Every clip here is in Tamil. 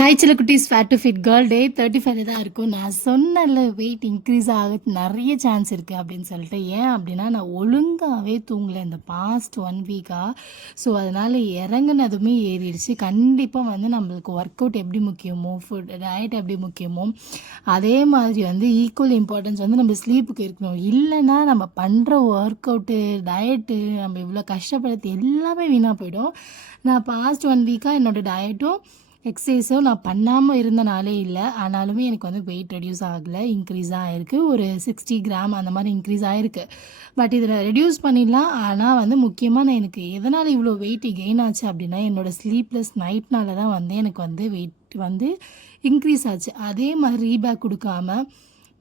ஹாய் சில குட்டீஸ் ஃபேட் டு ஃபிட் கேர்ள் டே 35 தான் இருக்கும். நான் சொன்னல வெயிட் இன்க்ரீஸ் ஆக நிறைய சான்ஸ் இருக்குது அப்படின்னு சொல்லிட்டு. ஏன் அப்படின்னா நான் ஒழுங்காகவே தூங்கலை இந்த பாஸ்ட் 1 வீக்காக. ஸோ அதனால் இறங்குனதுமே ஏறிடுச்சு. கண்டிப்பாக வந்து நம்மளுக்கு ஒர்க் அவுட் எப்படி முக்கியமோ, ஃபுட் டயட் எப்படி முக்கியமோ, அதே மாதிரி வந்து ஈக்குவல் இம்பார்ட்டன்ஸ் வந்து நம்ம ஸ்லீப்புக்கு இருக்கணும். இல்லைன்னா நம்ம பண்ணுற ஒர்க் அவுட்டு, டயட்டு, நம்ம இவ்வளோ கஷ்டப்படுறது எல்லாமே வீணாக போயிடும். நான் பாஸ்ட் 1 வீக்காக என்னோடய டயட்டும் எக்ஸசைஸும் நான் பண்ணாமல் இருந்தனாலே இல்லை. ஆனாலுமே எனக்கு வந்து வெயிட் ரெடியூஸ் ஆகலை, இன்க்ரீஸ் தான் ஆகிருக்கு. ஒரு 60 கிராம் அந்த மாதிரி இன்க்ரீஸ் ஆகிருக்கு. பட் இதில் ரெடியூஸ் பண்ணிடலாம். ஆனால் வந்து முக்கியமாக நான் எனக்கு எதனால் இவ்வளோ வெயிட் கெயின் ஆச்சு அப்படின்னா என்னோடய ஸ்லீப்லெஸ் நைட்னால தான் வந்து எனக்கு வந்து வெயிட் வந்து இன்க்ரீஸ் ஆச்சு. அதே மாதிரி ரீபேக் கொடுக்காம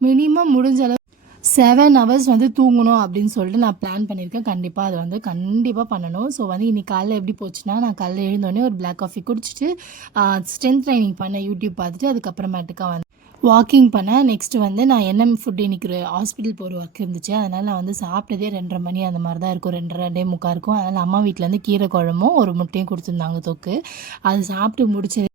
மினிமம் முடிஞ்ச அளவு 7 ஹவர்ஸ் வந்து தூங்கணும் அப்படின்னு சொல்லிட்டு நான் பிளான் பண்ணியிருக்கேன். கண்டிப்பாக அதை வந்து கண்டிப்பாக பண்ணணும். ஸோ வந்து இன்றைக்கி காலைல எப்படி போச்சுன்னா, நான் காலைல எழுந்தோடனே ஒரு பிளாக் காஃபி குடிச்சிட்டு ஸ்ட்ரென்த் ட்ரைனிங் பண்ணேன் யூடியூப் பார்த்துட்டு. அதுக்கப்புறமேட்டுக்கா வந்து வாக்கிங் பண்ணேன். நெக்ஸ்ட்டு வந்து நான் என்ன ஃபுட் இன்றைக்கி ஒரு ஹாஸ்பிட்டல் போகிற ஒர்க் இருந்துச்சு. அதனால் நான் வந்து சாப்பிட்டதே 2:30 மணி அந்த மாதிரி தான் இருக்கும். 2:30 இருக்கும். அதனால் அம்மா வீட்டிலேருந்து கீரை குழம்பும் ஒரு முட்டையும் கொடுத்துருந்தாங்க தொக்கு. அது சாப்பிட்டு முடிச்சு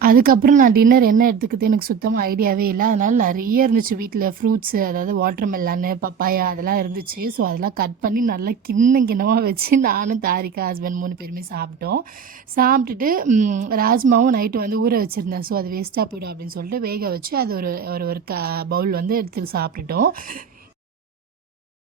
அதுக்கப்புறம் நான் டின்னர் என்ன எடுத்துக்கிறது எனக்கு சுத்தமாக ஐடியாவே இல்லை. அதனால் நிறைய இருந்துச்சு வீட்டில் ஃப்ரூட்ஸு, அதாவது வாட்டர் மெலனு, பப்பாயா அதெல்லாம் இருந்துச்சு. ஸோ அதெல்லாம் கட் பண்ணி நல்லா கிண்ணமாக வச்சு நானும் தாரிகா ஹஸ்பண்ட் 3 பேருமே சாப்பிட்டோம். சாப்பிட்டுட்டு ராஜ்மாவும் நைட்டு வந்து ஊற வச்சுருந்தேன். ஸோ அது வேஸ்ட்டாக போய்டும் அப்படின்னு சொல்லிட்டு வேக வச்சு அது ஒரு ஒரு ஒரு பவுல் வந்து எடுத்து சாப்பிட்டுட்டோம்.